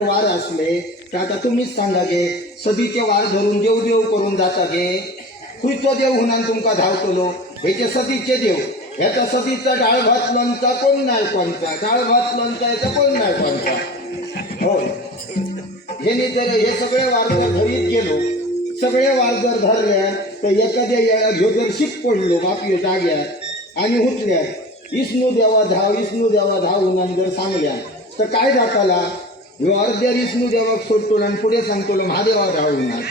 वार असले तर आता तुम्हीच सांगा गे सदीचे वार धरून देव देव करून जाता गे खुयचो देव हुनान तुमका धावतलो हेचे सदीचे देव ह्याचा सदीचा डाळ भात लोणचा कोण नाही कोणचा डाळ भात लोणचा याचा कोण नाही कोणचा हो ह्याने जर हे सगळे वार जर धरीत गेलो सगळे वार जर धरल्या तर एखाद्या ह्यो जर शीक पडलो बापी जाग्यात आणि उठल्यात विष्णू देवा धाव हुनान जर सांगल्या तर काय जाताला ह्यो अर्ध्या विष्णू देवाक सोडतो आणि पुढे सांगतो महादेवा धाव हुनार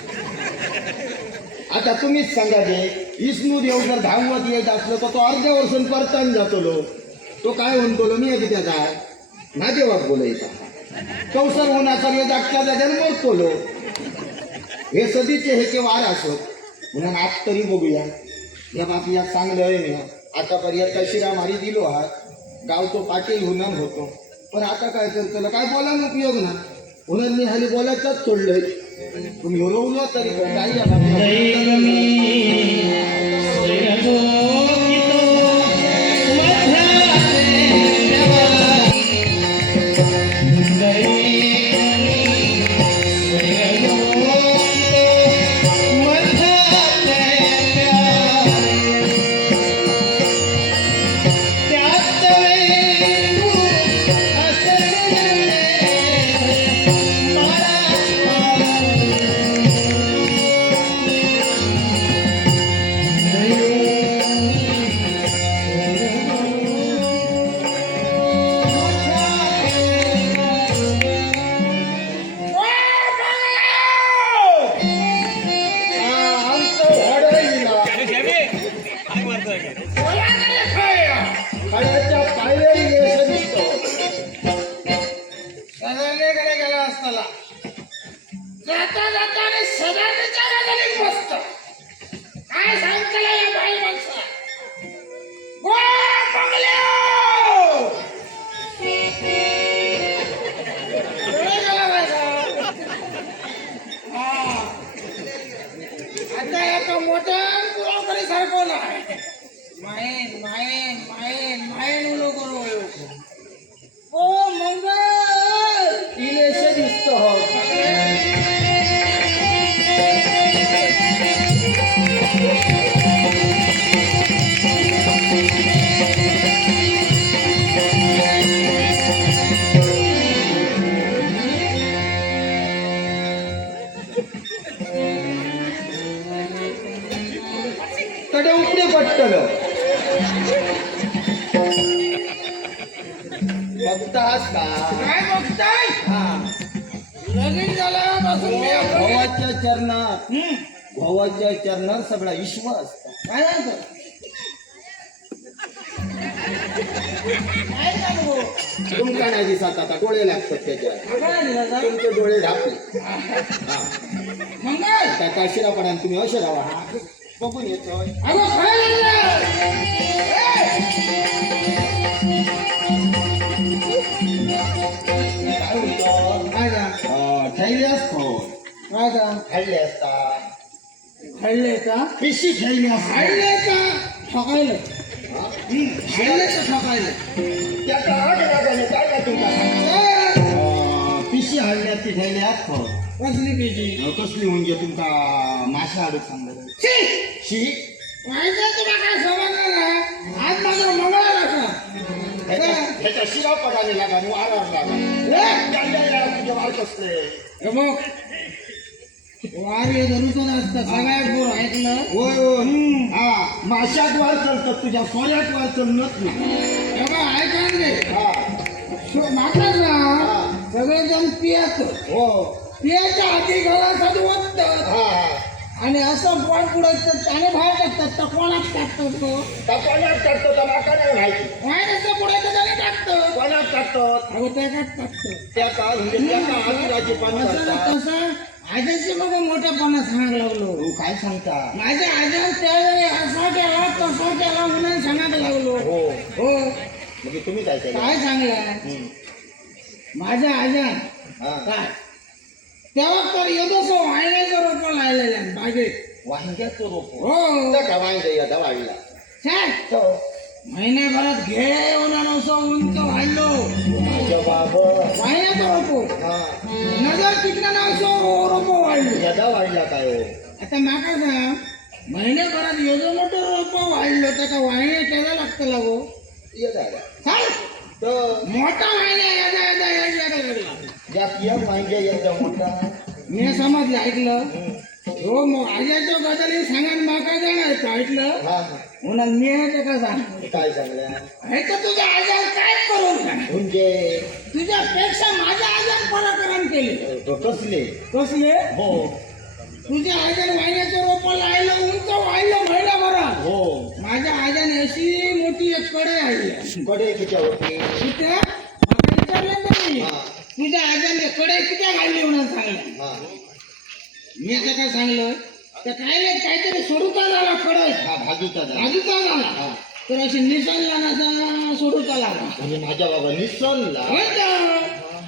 आता तुम्हीच सांगा दे विष्णू देव जर धावत येत असलं तर तो अर्ध्या वर्षांनी परतान जातलो तो काय म्हणतो मी अगदी त्याचा महादेवाक बोलायचा कौसर होण्याचा जागच्या जाग्याने मरतोलो हे सदीचे ह्याचे वार असत म्हणून आज तरी बघूया या बापीला चांगलं आहे मी आतापर्यंत शिरा मारी दिलो आहात गावतो पाटील हुनन होतो पण आता काय करतो काय बोलायला उपयोग ना म्हणून मी हाली बोलायचंच सोडलंय तुम्ही हरवलो तरी पण काही कडे उपडे पटकलं बघतास का काय बघताय लगीन झाल्यापासून भावाच्या चरणात सगळा विश्वास काय तुमका नाही दिसत आता डोळे लागतात त्याच्यात तुमचे डोळे झापले त्या शिरापणाने तुम्ही असे राहा बघून येतोय खेळले असतो खेळले असतात खेळले का पिशी खेळले खेळले का ठोकायले खेळले का ठोकायले त्याचा आठ रागाने काय तुमचा पिशी हल्ल्यात ती खेळले असतो कसली पिशी कसली म्हणजे तुमचा माशा आडूक सांगत शी माहिती तुला काय समजलं आज माझा मंगळवार असा ह्याच्या शिरा पडायला लागा वारावर लागा तुझ्या वार कसले मग वार हे धरूच असतं सगळ्यात बोर ऐकलं होय होय हा माशात वार चालतात तुझ्या सोऱ्यात वार चालत नाही ऐका रे हा मागणार ना सगळेजण पियात हो पियाच्या आधी घरासाठी वाटतात आणि असं कोण पुढे त्याने बाहेर टाकतात तर कोणात टाकतो तो कोणात टाकतो तर माका नाही माहिती बाहेर पुढे त्याने टाकतो कोणात टाकतो अगो त्याच्यात टाकतो त्याचा म्हणजे त्याचा आदिराजी पाणी कसं आजाची मग मोठेपणा सांगायला लागलो काय सांगता माझ्या आजा त्यावेळी असा केला तसा केला म्हणून सांगायला लागलो हो हो म्हणजे तुम्ही काय काय सांगला माझ्या आजा काय तेव्हा तर येतोस वांग्याचं रोप लावलेलं आहे बागेत वांग्याचं रोप हो का वांग्या वाढला महिन्याभरात घेऊन असं उंच वाढलो माझ्या बाबा वाहिन्याचा रोपो हा नजर टिकणार असं रोपो वाढलो यदा वाढला काय हो आता माका सांग महिन्याभरात एवढं मोठं रोपो वाढलो त्याचा वाहिन्या केला लागतं लागो यदा सांग तर मोठा वाहिन्या यादा यादा यायला लागला जास्त एक वांग्या यदा मोठा मी समजलं ऐकलं हो मग आजाच्या गजाली सांगा माका जाणार ऐकलं हा म्हणून मी आहे का सांग काय सांगल्या हे तर तुझा आजार काय करून का म्हणजे तुझ्यापेक्षा माझा आजार पराक्रम केले तो कसले कसले हो तुझ्या आजार वाहिन्याचं रोप लायलं उंच वाढलं महिनाभरात हो माझ्या आजाने अशी मोठी एक कडे आहे कडे किती कुठे मला विचारलं ना मी हा तुझ्या आजाने कडे किती घालली म्हणून सांगलं हा मी आता काय सांगलं तर काय नाही काहीतरी स्वरूपा झाला कडे हा भाजूचा झाला. बाजूचा झाला हा तर अशी निसंधानाचा स्वरूपा लागला म्हणजे माझ्या बाबा निसनला होय तर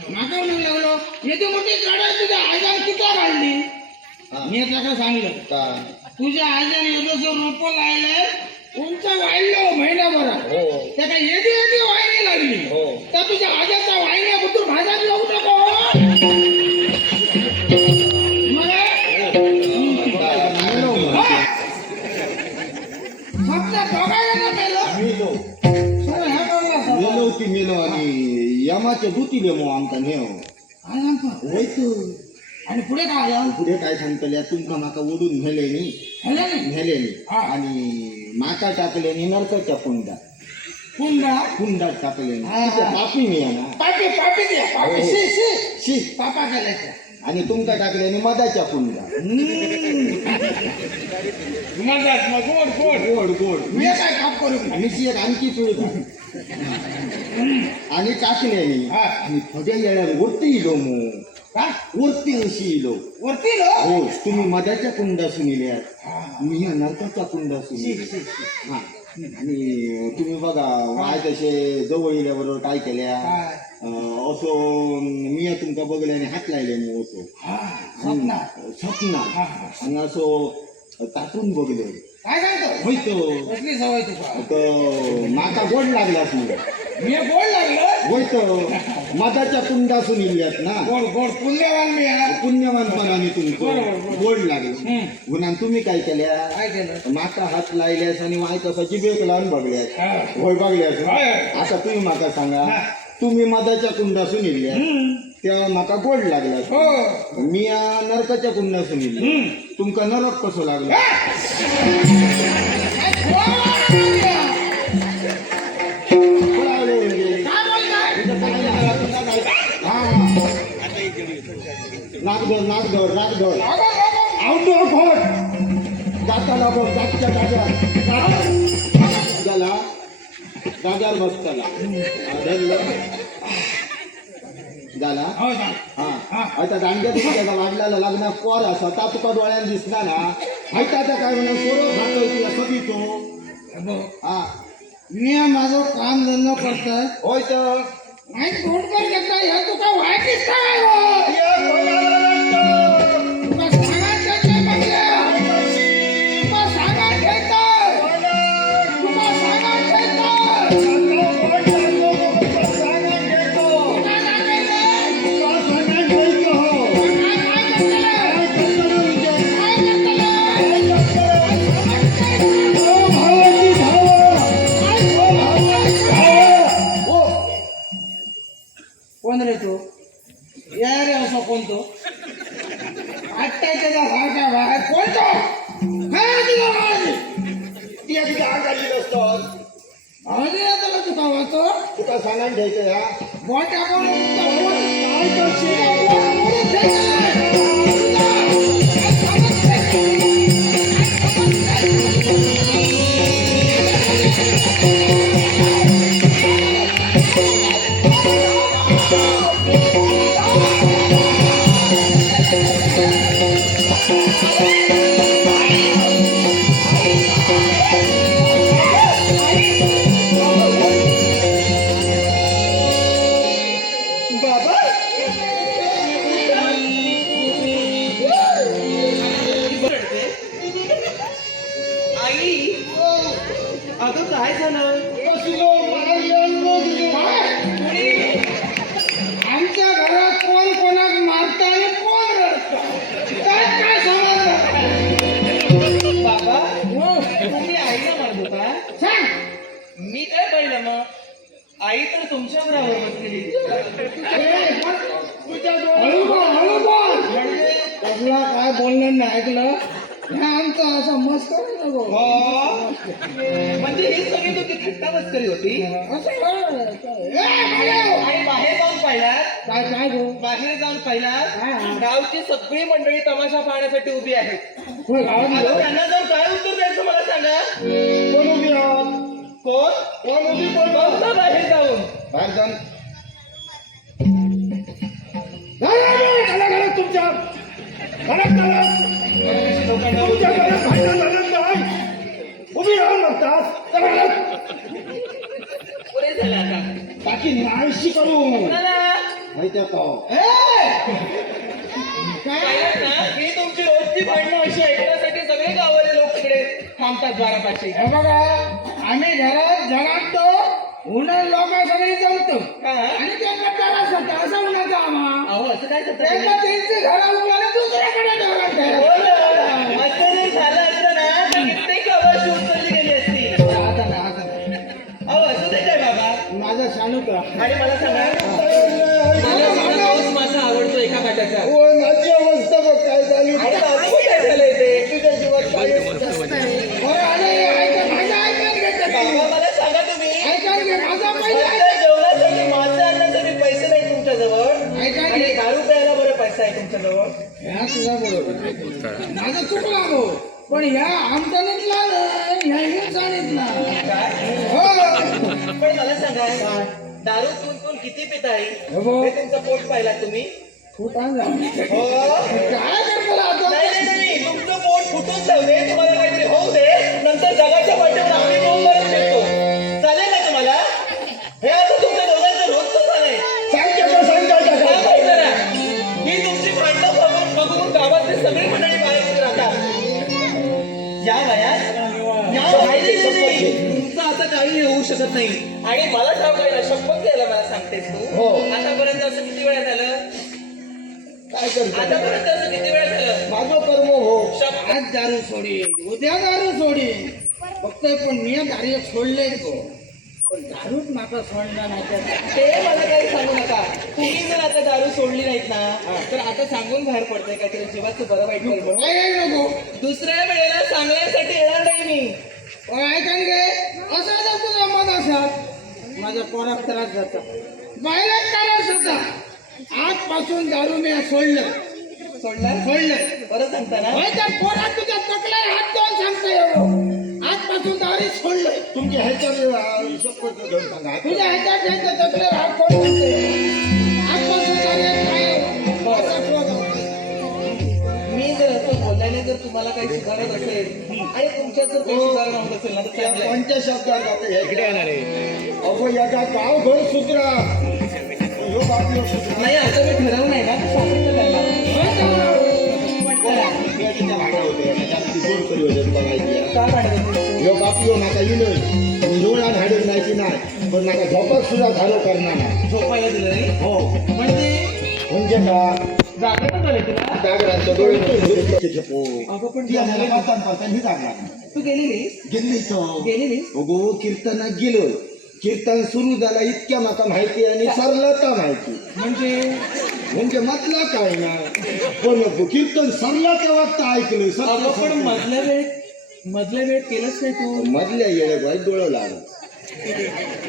माका म्हणून लागलो येथे मोठी कडे तुझ्या आजार किती घालली हा मी आता काय सांगलं का तुझ्या आजाने जसं रोप लायलंय उंच वाढलं महिनाभरात हो त्याला येदी येदी वाहिनी लागली हो तर तुझ्या आजाचा वाहिन्या कुठून भाजात लावू नको मला फक्त बघायला ना मेलं मेलो सगळं ह्या कळलं सगळं. मेलो ती मेलो आणि यमाचे दुतीले मग आमचा नेव काय सांगतो होय तू आणि पुढे काय आलं पुढे काय सांगतल्या तुमका माका ओढून नेलेनी हल्ला नाही नेलेनी हा. आणि माका टाकलेनी नरकाच्या पुन्हा कुंडात टाकलेनी हा, हा. पापी मी आहे ना पापी पापी द्या पापी हो. शी शी शी पापा केलायचं आणि तुमका टाकलेनी मधाच्या कुंडात मजाच मग गोड गोड गोड गोड मी काय काम करू मिशी एक आणखी पिळू आणि टाकलेनी हा. आणि थोड्या येळ्यावर वरती इलो मग का वरती अशी इलो वरती लो हो तुम्ही मधाच्या कुंडासून इल्यात हा. मी ह्या नरकाच्या कुंडासून शी, इले. शी, शी. हा आणि तुम्ही बघा वाय तसे जवळ इल्याबरोबर काय केल्या काय? असो मी तुमका बघले आणि हात लायले मी असो हा, स्वप्ना. स्वप्ना हा, हा. आणि असो ताटून बघले काय सांगतो होय तो कसली सवय तुका तर माका गोड लागलास मी मी गोड लागलं होय तो मधाच्या कुंडासून इल्यात ना गोड गोड पुण्यवान मी आहे. पुण्यवानपणाने बरोबर, तुमचं बरोबर. गोड लागलं हम्म. गुन्हा तुम्ही काय केल्या काय केलं माका हात लायल्यास आणि वाय तसाची बेक लावून बघल्यास हा. होय बघल्यास होय. आता तुम्ही माका सांगा हा. तुम्ही मधाच्या कुंडासून इल्या तेव्हा माका गोड लागला हो मी या नरकाच्या कुंडासून इले तुमका नरक कसं लागलं काय बोलताय? कळाले म्हणजे काय बोलताय? नागदोर नागदोर नागदोर अगं, अगं. आउटडोर फोड जाताला बघ जागच्या जाग्याला जाग्यावर बसताला झाला हो, चाल. हा आता दांड्या तुमच्या वाढल्याला लग्न पोर असा ता तुका डोळ्यान दिसला ना ऐकायचं काय म्हणून सोरो खातो असं तो हे बघ, हा मी माझं काम धंदा करतोय होय तर माहीत तोंड कर घेतला हे तुका वाईटच काय हो? तुका सांगायचं नाही बघल्या. तुका सांगायचं नाही. तुका सांगायचं नाही. तुका सांगायचं. काय कोण रे तू या रे असं कोणतो आत्ताच्या सारखा भाग कोणतो काय तुझा आवाज ती तुझ्या अंगाची असतो आवाज येतो का तुका वाचो तुका सांगायला घ्यायचं या बोट आपण काय करशील काय बोलणं नाही ऐकलं हे आमचं असं मस्त नको म्हणजे ही सगळी तुझी थट्टा मस्करी होती असं आणि बाहेर जाऊन पाहिलात काय काय गो बाहेर जाऊन पाहिलात गावची सगळी मंडळी तमाशा पाहण्यासाठी उभी आहेत होय गावात आता त्यांना जाऊन काय उत्तर द्यायचं मला सांगा कोण उभी आहात कोण कोण उभी कोण बघता बाहेर जाऊन बाहेर जाण तुमच्या तुमच्या घरात भांडण झालं नाही उभी राहून बघतात पुरे झालं आता बाकी नाहीशी करू कुणाला? माहिती का पाहिलं ना ही तुमची रोजची भांडणं अशी ऐकण्यासाठी सगळे गावाले लोक तिकडे थांबतात द्वारापाशी हे बघा आम्ही घरात जगातो उन्हा लोकांसाठी जमतो हा. आणि त्यांना त्रास होतो असं उन्हाचा आम्हा अहो असं काय करता त्यांना त्यांची घरा उकळायला दुसऱ्याकडे ठेवलं हो ना. असं जर झालं असतं ना तर कित्येक गावाची उचलली गेली असती आता ना आता नाही. अहो असं नाही काय बाबा माझा शानू का आणि मला सांगा मला माझा पाऊस मासा आवडतो एका काटाचा माझी अवस्था बघ काय झाली आणि बाजू काय झालंय ते तुझ्या जीवात काय बरं आणि ऐका माझं ऐकून घेतलं बाबा का? मला सांगा तुम्ही ऐकून घे माझा पहिला फक्त जेवणासाठी मासे आणण्यासाठी पैसे नाही तुमच्याजवळ ऐका आणि घे दारू प्यायला बरं पैसा आहे तुमच्याजवळ ह्या तुझा बरोबर माझं चुकला हो पण ह्या आमचा नीटला ह्या हिंसा नीटला हो पण मला सांगा दारू पिऊन किती पिताय हो बो. हे तुमचं पोट पाहिला तुम्ही फुटान झाला. हो काय करतो आता नाही तुमचं पोट फुटून जाऊ दे तुम्हाला काहीतरी होऊ दे नंतर जगाच्या पाठीवर आम्ही दोन परत फिरतो चालेल ना तुम्हाला हे आता तुमच्या दोघांचं रोजचं झालंय काय माहित जरा ही तुमची भांडणं बघून गावातले सगळे मंडळी बाहेर राहतात या वयात तुमचं आता काही होऊ शकत नाही आणि मला ठाऊक आहे ना शपथ घ्यायला मला सांगतेस तू हो. आतापर्यंत असं किती वेळा झालं काय करतो आतापर्यंत असं किती वेळा झालं माझं कर्म हो शपथ आज दारू सोडीन उद्या दारू सोडीन फक्त पण मी दारू सोडले तो पण दारूच माका सोडणार नाही त्याचा. ते मला काही सांगू नका तुम्ही जर आता दारू सोडली नाहीत ना तर आता सांगून बाहेर पडतंय काहीतरी जीवाचं बरं वाईट करू काय नको दुसऱ्या वेळेला सांगण्यासाठी येणार नाही मी ऐकून घे असं जर तुझा मत असाल माझ्या पोरात त्रास जाता बाहेर त्रास होता आजपासून दारू मी सोडलं परत सांगता ना होय तर पोरात तुझ्या चकल्या हात दोन सांगता येऊ आजपासून दारू सोडलंय तुमच्या ह्याच्यावर शपथ घेऊन सांगा तुझ्या ह्याच्यात घ्यायचं चकल्या हात कोण सांगते आजपासून कार्य काय असा शोध होता. मी जर असं बोलल्याने जर तुम्हाला काही सुधारत असेल आणि तुमच्यात जर काही सुधारणा होत असेल ना तर त्या चांगलं आहे. कोणत्या शब्दात आता इकडे येणार आहे अहो याचा गाव घर सुधरा ह्यो बापलो सुधरा नाही असं मी ठरवलं नाही ना तर सांगितलं त्यांना होय तर. पण करा. बियाच्या भांडा होते त्याच्यात ती जोड करी होते बघायची का काढत होते? ह्यो बापलो नाका येईल निवडा झाडून जायची नाही पण नाका झोपत सुद्धा झालो करणार नाही झोपायला दिलं नाही हो म्हणजे म्हणजे का जागृत झाले तुला जागरांचं डोळे झोपू अगं पण ती आम्हाला पाहता ही जागणार तू गेलेलीस गेली तो गेलेलीस अगो कीर्तनात गेलो कीर्तन सुरू झाला इतक्या माका माहिती आणि सरलता माहिती म्हणजे मतला काय ना पण कीर्तन सरला तेव्हा तर ऐकलं अगं पण सरलं मधल्या वेळेत केलंच नाही तू मधल्या येळे वाईट डोळं लागलं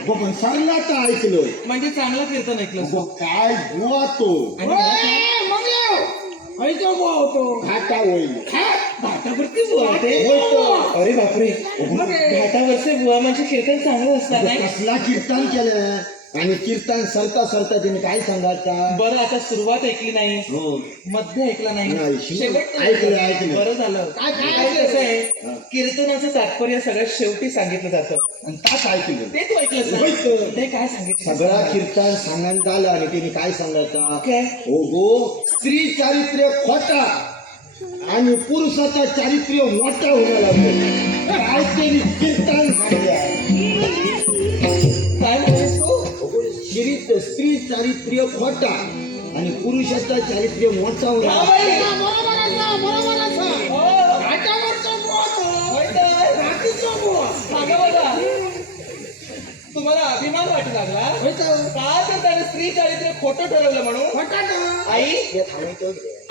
पण सरला तर ऐकलं म्हणजे चांगलं कीर्तन ऐकलं अगो काय बुवा तो होय, मग येऊ. हयतो बुवा होतो घाटा होईल घाटावरती बुवा होते होतो. अरे बापरे मग हे. घाटावरचे बुवा म्हणजे कीर्तन चांगलं असणार नाही कसला कीर्तन केलं आणि कीर्तन सरता सरता तिने काय सांगायचा बरं आता सुरुवात ऐकली नाही हो मध्य ऐकला नाही नाही, शेवट ऐकलं. बरं झालं काय कसं आहे कीर्तनाचं तात्पर्य सगळ्यात शेवटी सांगितलं जातं आणि तास ऐकलं ते तू ऐकलंस होय ना तर. ते काय सांगितलं सगळा कीर्तन सांगण्यात आलं आणि तिने काय सांगायचा काय? हो गो स्त्री चारित्र्य खोटा आणि पुरुषाचा चारित्र्य मोठा होणार लागतो काय तरी कीर्तन सांगले काय म्हणतेस तू स्त्री चारित्र्य खोटा आणि पुरुषाचा चारित्र्य मोठा हा होणार बाई. बरोबर असा हो. घाटावरचा बुवा तो होय तर. रात्रीचा बुवा मागं बघा. तुम्हाला अभिमान वाटू लागला होय तर. का तर त्याने स्त्री चारित्र्य खोटं ठरवलं म्हणून फटाटा. आई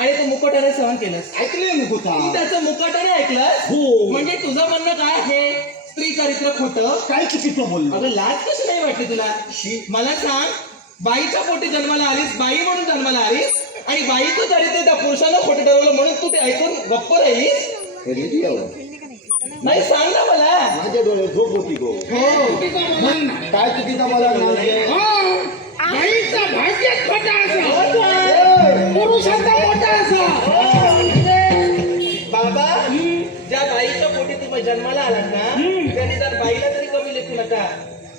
आणि तू मुकटाने सहन केलंस. ऐकले मुकुटा तू त्याचं मुकाटाने ऐकलंस. हो. म्हणजे तुझं म्हणणं काय आहे? स्त्री चरित्र खोटं. काय चुकीचं बोललो अगं लाज कशी नाही वाटली तुला? मला सांग, बाईच्या पोटी जन्माला आलीस, बाई म्हणून जन्माला आलीस, आणि बाईचं चरित्र त्या पुरुषानं खोटं ठरवलं म्हणून तू ते ऐकून गप्प राहिलीस. खरी देव. नाही सांग ना मला. माझ्या डोळे झोप होती गो. काय चुकीचा मला बाईचा भाग्यात खोटा असा, पुरुषाचा मोठा असा. बाबा, ज्या बाईच्या पोटी तुम्ही जन्माला आलात ना, त्यांनी जर बाईला तरी कमी लेखू नका.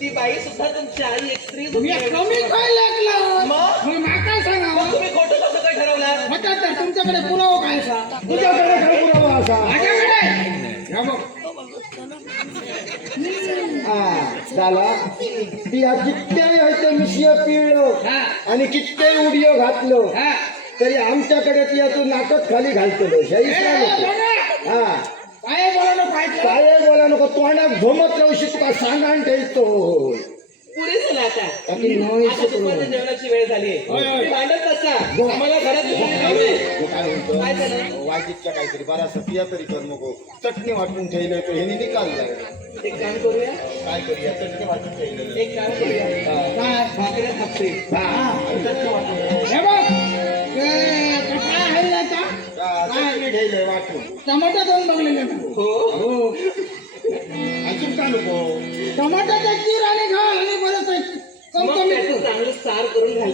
ती बाई सुद्धा तुमची आई एक स्त्री मी कमी काय लेखलं? मग मग माका सांगा. मग तुम्ही खोटं कसं काय ठरवलं? होता तर तुमच्याकडे पुरावा काय असा? तुझ्याकडे काय पुरावा असा? माझ्याकडे हे बघ. झाला बिया कित्येही होते मिशिय पिळलं हा. आणि कित्येही उडिओ घातलं हा. तरी आमच्याकडे ती तू नाकच खाली घालतो हा काय बोलायला पाहिजे? काय बोला नको तोंडात झोमत राहूशी तुका सांगाण ठेवतो. पुढे झालं आता. बाकी नाही आता दुपारच्या जेवणाची वेळ झाली. तुम्ही भांडत नसा. आम्हाला घरात जेवण ठेवलंय. काय म्हणतो काय झालं? वाईटच्या काहीतरी बराचसा पिया तरी कर नको. चटणी वाटून ठेवलंय तो ह्याने निकाललाय. एक काम करूया. काय करूया चटणी वाटून ठेवलेलं एक काम करूया. काय? भाकऱ्या थापते. चटणी वाटून हे बघ. ते काय आहे ना आता? चटणी ठेवलंय वाटून टमाटर दोन बघलेले ना. हो. अजून का नको टमाटरचा चीर आणि घाल आणि बरंच मग कमकमीत त्याचं कर. चांगलं सार करून घाल.